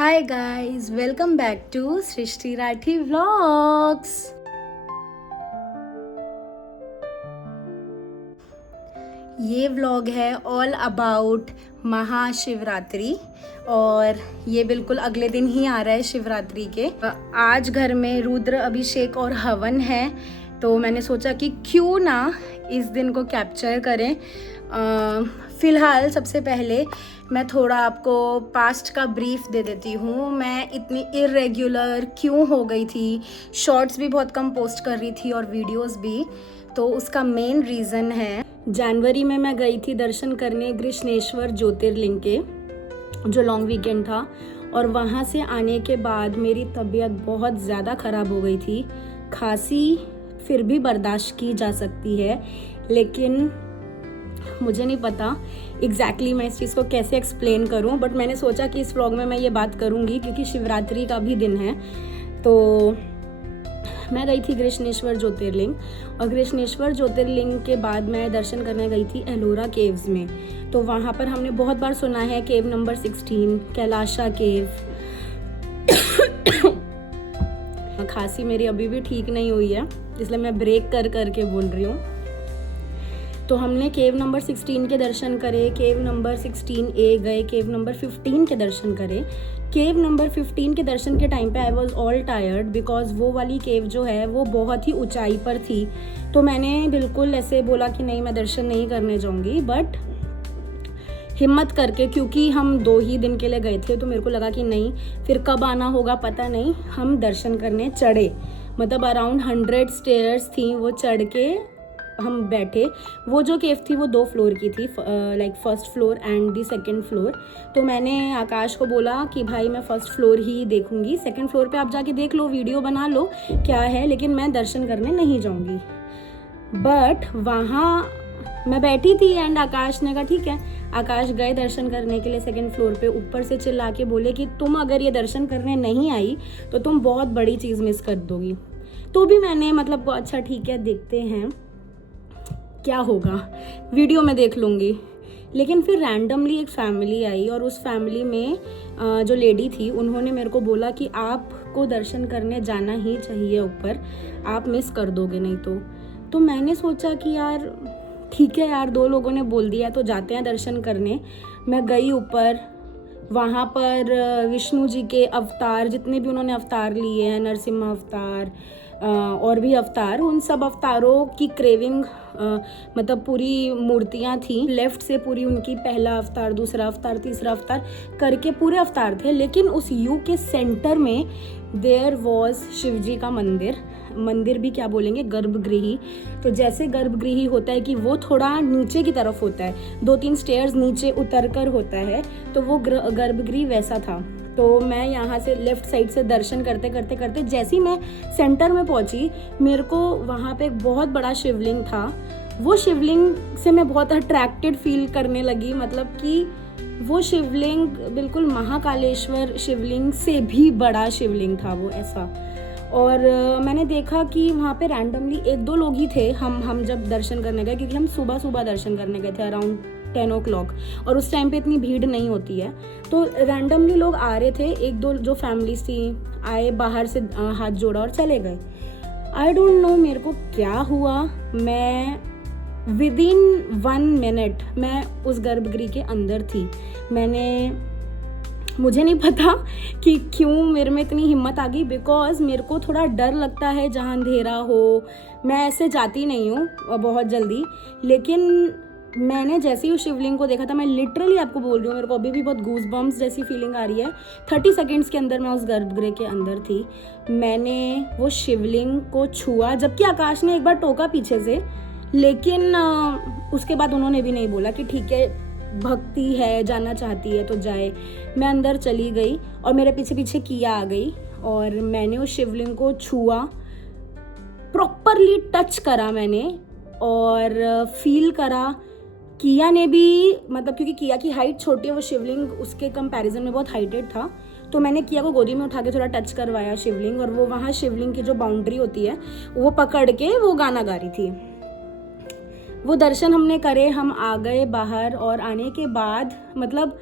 Hi guys, welcome back to Srishti Rathi vlogs. ये vlog है all about Mahashivratri और ये बिल्कुल अगले दिन ही आ रहा है शिवरात्रि के। आज घर में रुद्र अभिषेक और हवन है, तो मैंने सोचा कि क्यों ना इस दिन को कैप्चर करें। फ़िलहाल सबसे पहले मैं थोड़ा आपको पास्ट का ब्रीफ दे देती हूँ। मैं इतनी इरेगुलर क्यों हो गई थी, शॉर्ट्स भी बहुत कम पोस्ट कर रही थी और वीडियोस भी। तो उसका मेन रीज़न है, जनवरी में मैं गई थी दर्शन करने कृष्णेश्वर ज्योतिर्लिंग के, जो लॉन्ग वीकेंड था, और वहाँ से आने के बाद मेरी तबीयत बहुत ज़्यादा ख़राब हो गई थी। खांसी फिर भी बर्दाश्त की जा सकती है, लेकिन मुझे नहीं पता एग्जैक्टली मैं इस चीज़ को कैसे एक्सप्लेन करूं, बट मैंने सोचा कि इस व्लॉग में मैं ये बात करूंगी क्योंकि शिवरात्रि का भी दिन है। तो मैं गई थी कृष्णेश्वर ज्योतिर्लिंग, और कृष्णेश्वर ज्योतिर्लिंग के बाद मैं दर्शन करने गई थी एलोरा केव्स में। तो वहाँ पर हमने बहुत बार सुना है केव नंबर 16, कैलाशा केव। खांसी मेरी अभी भी ठीक नहीं हुई है, इसलिए मैं ब्रेक कर करके बोल रही हूँ। तो हमने केव नंबर 16 के दर्शन करे, केव नंबर 16A गए, केव नंबर 15 के दर्शन करे। केव नंबर 15 के दर्शन के टाइम पे I was all tired, because वो वाली केव जो है वो बहुत ही ऊंचाई पर थी। तो मैंने बिल्कुल ऐसे बोला कि नहीं, मैं दर्शन नहीं करने जाऊँगी, बट हिम्मत करके, क्योंकि हम 2 ही दिन के लिए गए थे, तो मेरे को लगा कि नहीं, फिर कब आना होगा पता नहीं, हम दर्शन करने चढ़े। मतलब अराउंड 100 स्टेयर्स थी, वो चढ़ के हम बैठे। वो जो केव थी वो 2 फ्लोर की थी, like first floor and the second floor. तो मैंने आकाश को बोला कि भाई मैं फर्स्ट फ्लोर ही देखूंगी, सेकंड फ्लोर पे आप जाके देख लो, वीडियो बना लो क्या है, लेकिन मैं दर्शन करने नहीं जाऊंगी। बट वहाँ मैं बैठी थी एंड आकाश ने कहा ठीक है। आकाश गए दर्शन करने के लिए सेकंड फ्लोर पे, ऊपर से चिल्ला के बोले कि तुम अगर ये दर्शन करने नहीं आई तो तुम बहुत बड़ी चीज़ मिस कर दोगी। तो भी मैंने मतलब अच्छा ठीक है, देखते हैं क्या होगा, वीडियो में देख लूँगी। लेकिन फिर रैंडमली एक फैमिली आई, और उस फैमिली में जो लेडी थी उन्होंने मेरे को बोला कि आपको दर्शन करने जाना ही चाहिए ऊपर, आप मिस कर दोगे नहीं तो मैंने सोचा कि यार ठीक है यार, 2 लोगों ने बोल दिया तो जाते हैं दर्शन करने। मैं गई ऊपर, वहाँ पर विष्णु जी के अवतार, जितने भी उन्होंने अवतार लिए हैं, नरसिम्हा अवतार और भी अवतार, उन सब अवतारों की क्रेविंग, मतलब पूरी मूर्तियाँ थी। लेफ्ट से पूरी उनकी पहला अवतार, दूसरा अवतार, तीसरा अवतार करके पूरे अवतार थे। लेकिन उस यू के सेंटर में देयर वॉज शिव जी का मंदिर भी क्या बोलेंगे, गर्भगृह। तो जैसे गर्भगृह होता है कि वो थोड़ा नीचे की तरफ होता है, 2-3 स्टेयर्स नीचे उतर कर होता है, तो वो गर्भगृह वैसा था। तो मैं यहाँ से लेफ्ट साइड से दर्शन करते करते करते जैसे ही मैं सेंटर में पहुँची, मेरे को वहाँ पे एक बहुत बड़ा शिवलिंग था। वो शिवलिंग से मैं बहुत अट्रैक्टेड फील करने लगी, मतलब कि वो शिवलिंग बिल्कुल महाकालेश्वर शिवलिंग से भी बड़ा शिवलिंग था वो, ऐसा। और मैंने देखा कि वहाँ पे रैंडमली 1-2 लोग ही थे। हम जब दर्शन करने गए, क्योंकि हम सुबह दर्शन करने गए थे अराउंड 10 o'clock, और उस टाइम पे इतनी भीड़ नहीं होती है। तो रैंडमली लोग आ रहे थे, 1-2 जो फैमिलीज थी आए, बाहर से हाथ जोड़ा और चले गए। आई डोंट नो मेरे को क्या हुआ, मैं विदिन 1 मिनट मैं उस गर्भगृह के अंदर थी। मुझे नहीं पता कि क्यों मेरे में इतनी हिम्मत आ गई, बिकॉज मेरे को थोड़ा डर लगता है जहाँ अंधेरा हो, मैं ऐसे जाती नहीं हूँ बहुत जल्दी। लेकिन मैंने जैसे ही उस शिवलिंग को देखा था, मैं लिटरली आपको बोल रही हूँ, मेरे को अभी भी बहुत गूज बम्स जैसी फीलिंग आ रही है। 30 सेकेंड्स के अंदर मैं उस गर्भगृह के अंदर थी। मैंने वो शिवलिंग को छुआ, जबकि आकाश ने एक बार टोका पीछे से, लेकिन उसके बाद उन्होंने भी नहीं बोला कि ठीक है, भक्ति है, जाना चाहती है तो जाए। मैं अंदर चली गई और मेरे पीछे पीछे किया आ गई, और मैंने उस शिवलिंग को छुआ, प्रॉपरली टच करा मैंने, और फील करा। किया ने भी, मतलब क्योंकि किया की हाइट छोटी है, वो शिवलिंग उसके कंपैरिजन में बहुत हाइटेड था, तो मैंने किया को गोदी में उठा के थोड़ा टच करवाया शिवलिंग, और वो वहाँ शिवलिंग की जो बाउंड्री होती है वो पकड़ के वो गाना गा रही थी। वो दर्शन हमने करे, हम आ गए बाहर, और आने के बाद मतलब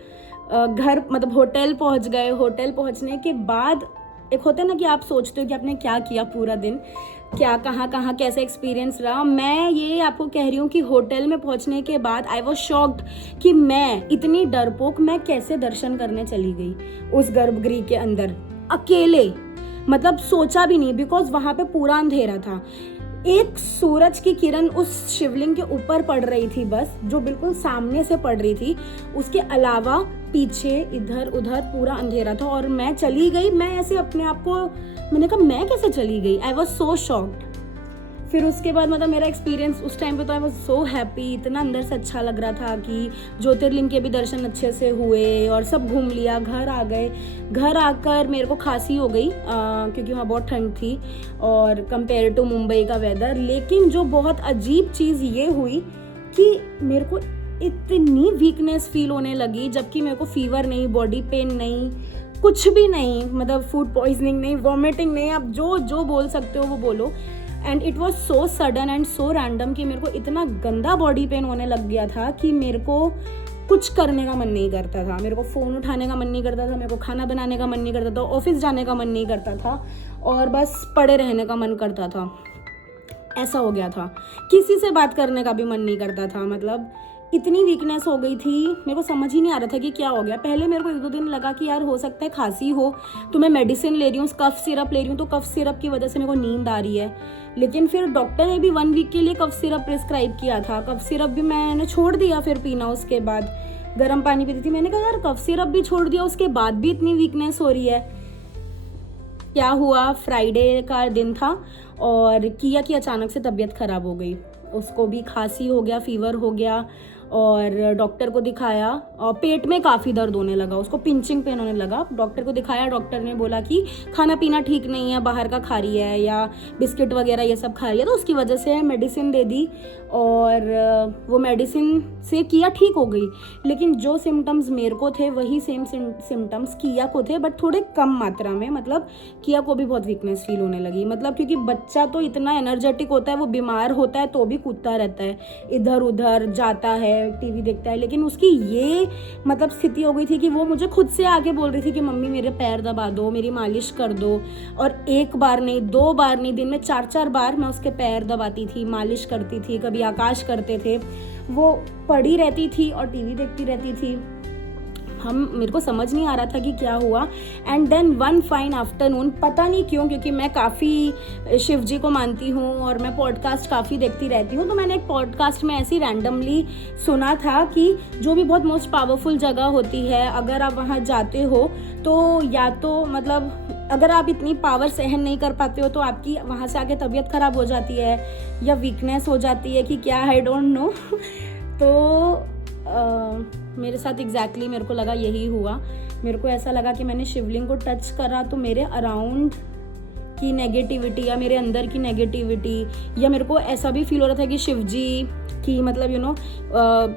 घर मतलब होटल पहुंच गए। होटल पहुंचने के बाद एक होता है ना कि आप सोचते हो कि आपने क्या किया पूरा दिन, क्या कहाँ कहाँ कैसा एक्सपीरियंस रहा। मैं ये आपको कह रही हूँ कि होटल में पहुँचने के बाद आई वॉज शॉक्ड कि मैं इतनी डरपोक मैं कैसे दर्शन करने चली गई उस गर्भगृह के अंदर अकेले। मतलब सोचा भी नहीं, बिकॉज वहाँ पे पूरा अंधेरा था। एक सूरज की किरण उस शिवलिंग के ऊपर पड़ रही थी बस, जो बिल्कुल सामने से पड़ रही थी। उसके अलावा पीछे इधर उधर पूरा अंधेरा था और मैं चली गई। मैं ऐसे अपने आप को, मैंने कहा मैं कैसे चली गई। I was so shocked. फिर उसके बाद मतलब मेरा एक्सपीरियंस उस टाइम पे तो आई वॉज सो हैप्पी, इतना अंदर से अच्छा लग रहा था कि ज्योतिर्लिंग के भी दर्शन अच्छे से हुए और सब घूम लिया। घर आ गए। घर आकर मेरे को खांसी हो गई क्योंकि वहाँ बहुत ठंड थी और कंपेयर टू मुंबई का वेदर। लेकिन जो बहुत अजीब चीज़ ये हुई कि मेरे को इतनी वीकनेस फील होने लगी, जबकि मेरे को फीवर नहीं, बॉडी पेन नहीं, कुछ भी नहीं, मतलब फूड पॉइजनिंग नहीं, वॉमिटिंग नहीं, आप जो जो बोल सकते हो वो बोलो। And it was so sudden and so random कि मेरे को इतना गंदा बॉडी पेन होने लग गया था कि मेरे को कुछ करने का मन नहीं करता था। मेरे को फ़ोन उठाने का मन नहीं करता था, मेरे को खाना बनाने का मन नहीं करता था, ऑफिस जाने का मन नहीं करता था और बस पड़े रहने का मन करता था। ऐसा हो गया था। किसी से बात करने का भी मन नहीं करता था। मतलब इतनी वीकनेस हो गई थी, मेरे को समझ ही नहीं आ रहा था कि क्या हो गया। पहले मेरे को 1-2 दिन लगा कि यार हो सकता है खांसी हो, तो मैं मेडिसिन ले रही हूँ, कफ सिरप ले रही हूँ, तो कफ सिरप की वजह से मेरे को नींद आ रही है। लेकिन फिर डॉक्टर ने भी 1 वीक के लिए कफ सिरप प्रिस्क्राइब किया था। कफ सिरप भी मैंने छोड़ दिया फिर पीना। उसके बाद गर्म पानी पीती थी। मैंने कहा यार कफ सिरप भी छोड़ दिया, उसके बाद भी इतनी वीकनेस हो रही है, क्या हुआ। फ्राइडे का दिन था और किया कि अचानक से तबीयत ख़राब हो गई। उसको भी खांसी हो गया, फीवर हो गया और डॉक्टर को दिखाया और पेट में काफ़ी दर्द होने लगा, उसको पिंचिंग पेन होने लगा। डॉक्टर को दिखाया, डॉक्टर ने बोला कि खाना पीना ठीक नहीं है, बाहर का खा रही है या बिस्किट वगैरह ये सब खा रही है, तो उसकी वजह से मेडिसिन दे दी और वो मेडिसिन से किया ठीक हो गई। लेकिन जो सिम्टम्स मेरे को थे वही सेम सिम्टम्स किया को थे, बट थोड़े कम मात्रा में। मतलब किया को भी बहुत वीकनेस फील होने लगी। मतलब क्योंकि बच्चा तो इतना एनर्जेटिक होता है, वो बीमार होता है तो भी कूदता रहता है, इधर उधर जाता है, टीवी देखता है। लेकिन उसकी ये मतलब स्थिति हो गई थी कि वो मुझे खुद से आके बोल रही थी कि मम्मी मेरे पैर दबा दो, मेरी मालिश कर दो। और 1 बार नहीं, 2 बार नहीं, दिन में 4-4 बार मैं उसके पैर दबाती थी, मालिश करती थी। कभी आकाश करते थे, वो पड़ी रहती थी और टीवी देखती रहती थी। मेरे को समझ नहीं आ रहा था कि क्या हुआ। And then one fine afternoon, पता नहीं क्यों, क्योंकि मैं काफ़ी शिव जी को मानती हूँ और मैं पॉडकास्ट काफ़ी देखती रहती हूँ, तो मैंने एक पॉडकास्ट में ऐसी रैंडमली सुना था कि जो भी बहुत मोस्ट पावरफुल जगह होती है, अगर आप वहाँ जाते हो तो या तो मतलब अगर आप इतनी पावर सहन नहीं कर पाते हो तो आपकी वहाँ से आके तबीयत ख़राब हो जाती है या वीकनेस हो जाती है कि क्या, आई डोंट नो। तो मेरे साथ एग्जैक्टली मेरे को लगा यही हुआ। मेरे को ऐसा लगा कि मैंने शिवलिंग को टच करा तो मेरे अराउंड की नेगेटिविटी या मेरे अंदर की नेगेटिविटी, या मेरे को ऐसा भी फील हो रहा था कि शिव जी की मतलब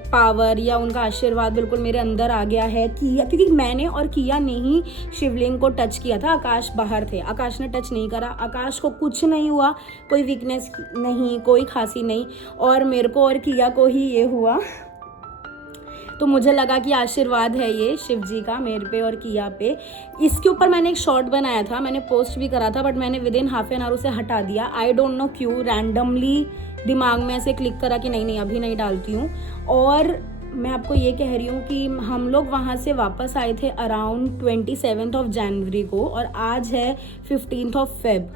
पावर या उनका आशीर्वाद बिल्कुल मेरे अंदर आ गया है। किया, क्योंकि मैंने और किया ने ही शिवलिंग को टच किया था। आकाश बाहर थे, आकाश ने टच नहीं करा। आकाश को कुछ नहीं हुआ, कोई वीकनेस नहीं, कोई खांसी नहीं, और मेरे को और किया को ही ये हुआ। तो मुझे लगा कि आशीर्वाद है ये शिव जी का मेरे पे और किया पे। इसके ऊपर मैंने एक शॉर्ट बनाया था, मैंने पोस्ट भी करा था, बट मैंने विदिन हाफ एन आवर उसे हटा दिया। आई डोंट नो क्यों, रैंडमली दिमाग में ऐसे क्लिक करा कि नहीं अभी नहीं डालती हूँ। और मैं आपको ये कह रही हूँ कि हम लोग वहाँ से वापस आए थे अराउंड 27 जनवरी को और आज है 15 फेब।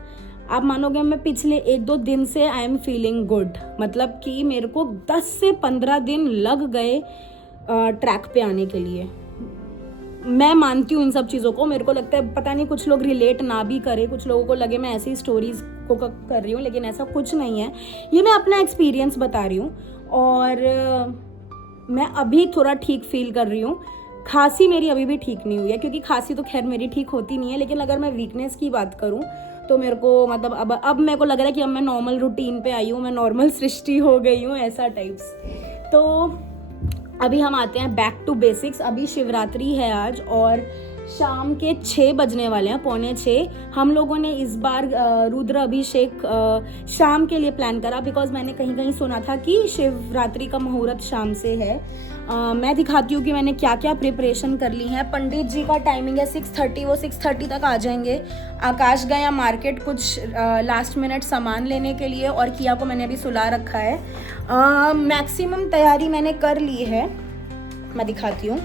आप मानोगे मैं पिछले 1-2 दिन से आई एम फीलिंग गुड। मतलब कि मेरे को 10 से 15 दिन लग गए ट्रैक पे आने के लिए। मैं मानती हूँ इन सब चीज़ों को। मेरे को लगता है पता नहीं कुछ लोग रिलेट ना भी करें, कुछ लोगों को लगे मैं ऐसी स्टोरीज को कर रही हूँ, लेकिन ऐसा कुछ नहीं है। ये मैं अपना एक्सपीरियंस बता रही हूँ और मैं अभी थोड़ा ठीक फील कर रही हूँ। खांसी मेरी अभी भी ठीक नहीं हुई है, क्योंकि खांसी तो खैर मेरी ठीक होती नहीं है। लेकिन अगर मैं वीकनेस की बात करूँ तो मेरे को मतलब अब मेरे को लग रहा है कि अब मैं नॉर्मल रूटीन पे आई हूँ, मैं नॉर्मल सृष्टि हो गई हूँ, ऐसा टाइप्स। तो अभी हम आते हैं बैक टू बेसिक्स। अभी शिवरात्रि है आज और शाम के 6 बजने वाले हैं, 5:45। हम लोगों ने इस बार रुद्र अभिषेक शाम के लिए प्लान करा, बिकॉज मैंने कहीं कहीं सुना था कि शिवरात्रि का मुहूर्त शाम से है। मैं दिखाती हूँ कि मैंने क्या क्या प्रिपरेशन कर ली है। पंडित जी का टाइमिंग है 6:30, वो 6:30 तक आ जाएंगे। आकाश गया मार्केट कुछ लास्ट मिनट सामान लेने के लिए, और किया को मैंने अभी सुला रखा है। मैक्सिमम तैयारी मैंने कर ली है, मैं दिखाती हूँ।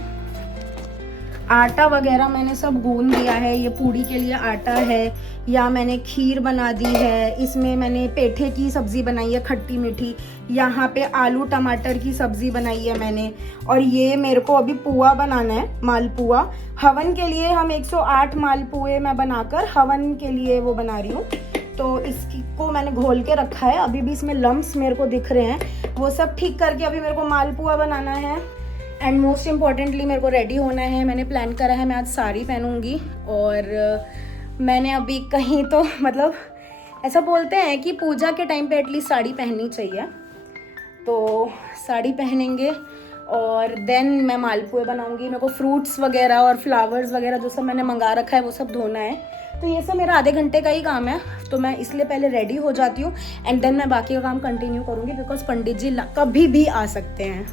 आटा वगैरह मैंने सब गूंद दिया है। ये पूड़ी के लिए आटा है, या मैंने खीर बना दी है। इसमें मैंने पेठे की सब्ज़ी बनाई है, खट्टी मीठी। यहाँ पे आलू टमाटर की सब्ज़ी बनाई है मैंने। और ये मेरे को अभी पुआ बनाना है, मालपुआ। हवन के लिए हम 108 मालपुए मैं बनाकर हवन के लिए वो बना रही हूँ। तो इसकी को मैंने घोल के रखा है। अभी भी इसमें लम्स मेरे को दिख रहे हैं, वो सब ठीक करके अभी मेरे को मालपुआ बनाना है। एंड मोस्ट इम्पॉर्टेंटली मेरे को रेडी होना है। मैंने प्लान करा है मैं आज साड़ी पहनूंगी, और मैंने अभी कहीं तो मतलब ऐसा बोलते हैं कि पूजा के टाइम पे एटलीस्ट साड़ी पहननी चाहिए, तो साड़ी पहनेंगे। और देन मैं मालपुए बनाऊंगी। मेरे को फ्रूट्स वगैरह और फ्लावर्स वगैरह जो सब मैंने मंगा रखा है वो सब धोना है। तो ये सब मेरा आधे घंटे का ही काम है, तो मैं इसलिए पहले रेडी हो जाती हूँ एंड देन मैं बाकी का काम कंटिन्यू करूँगी, बिकॉज पंडित जी कभी भी आ सकते हैं।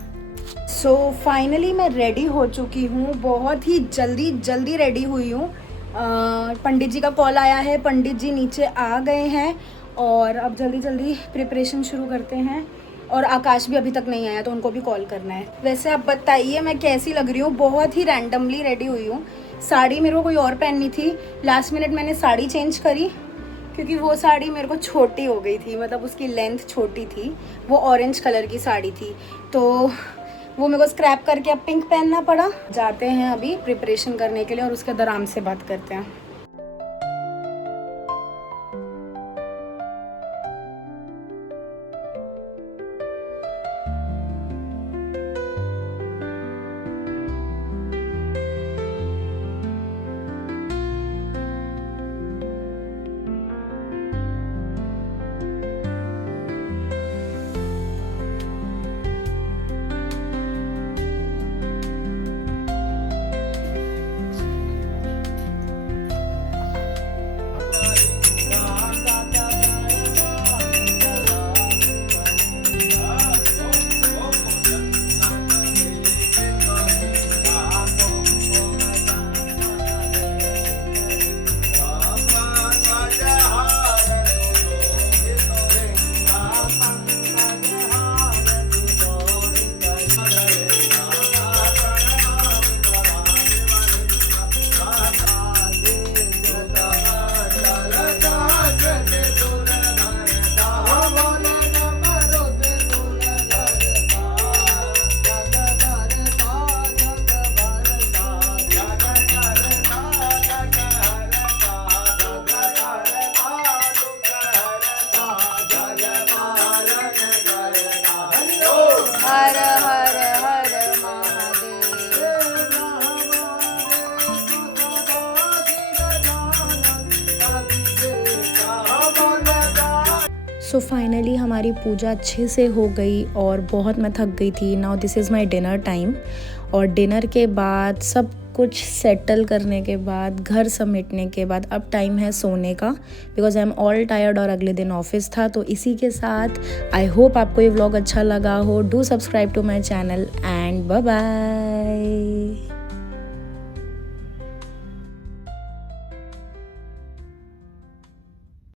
सो फाइनली मैं रेडी हो चुकी हूँ, बहुत ही जल्दी रेडी हुई हूँ। पंडित जी का कॉल आया है, पंडित जी नीचे आ गए हैं, और अब जल्दी प्रिपरेशन शुरू करते हैं। और आकाश भी अभी तक नहीं आया, तो उनको भी कॉल करना है। वैसे आप बताइए मैं कैसी लग रही हूँ। बहुत ही रैंडमली रेडी हुई हूँ। साड़ी मेरे को कोई और पहननी थी, लास्ट मिनट मैंने साड़ी चेंज करी, क्योंकि वो साड़ी मेरे को छोटी हो गई थी, मतलब उसकी लेंथ छोटी थी। वो ऑरेंज कलर की साड़ी थी, तो वो मेरे को स्क्रैप करके अब पिंक पहनना पड़ा। जाते हैं अभी प्रिपरेशन करने के लिए, और उसके बाद आराम से बात करते हैं। सो फाइनली हमारी पूजा अच्छे से हो गई, और बहुत मैं थक गई थी। Now this is my dinner time, और डिनर के बाद सब कुछ सेटल करने के बाद, घर समेटने के बाद अब टाइम है सोने का, because I am all tired, और अगले दिन ऑफिस था। तो इसी के साथ आई होप आपको ये व्लॉग अच्छा लगा हो। Do subscribe to my channel and bye bye.